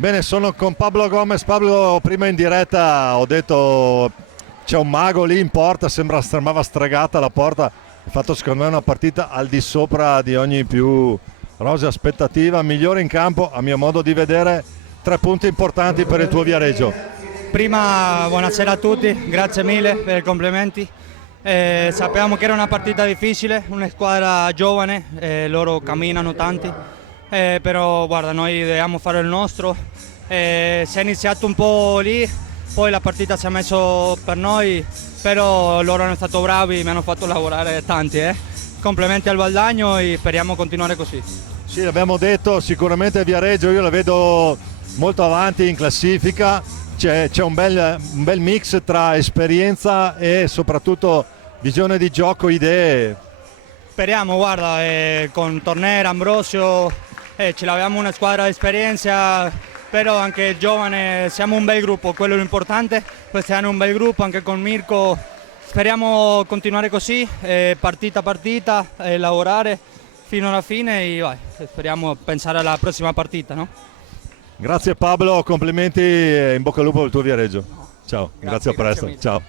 Bene, sono con Pablo Gomez. Pablo, prima in diretta ho detto c'è un mago lì in porta, sembrava stregata la porta. Ha fatto secondo me una partita al di sopra di ogni più rosea aspettativa, migliore in campo a mio modo di vedere, 3 punti importanti per il tuo Viareggio. Prima, buonasera a tutti, grazie mille per i complimenti. Sappiamo che era una partita difficile, una squadra giovane, loro camminano tanti, però guarda, noi dobbiamo fare il nostro. Si è iniziato un po' lì, poi la partita si è messa per noi, però loro hanno stato bravi, mi hanno fatto lavorare tanti. Complimenti al Valdagno e speriamo continuare così. Sì, l'abbiamo detto, sicuramente Viareggio io la vedo molto avanti in classifica, c'è un bel mix tra esperienza e soprattutto visione di gioco, idee. Speriamo, guarda, con Torner, Ambrosio, ce l'abbiamo una squadra di esperienza, però anche giovane, siamo un bel gruppo, quello è l'importante, quest'anno un bel gruppo, anche con Mirko, speriamo continuare così, partita a partita, lavorare fino alla fine e vai, speriamo pensare alla prossima partita, no? Grazie Pablo, complimenti e in bocca al lupo per il tuo Viareggio. Ciao, grazie, a Grazie presto. mille. Ciao.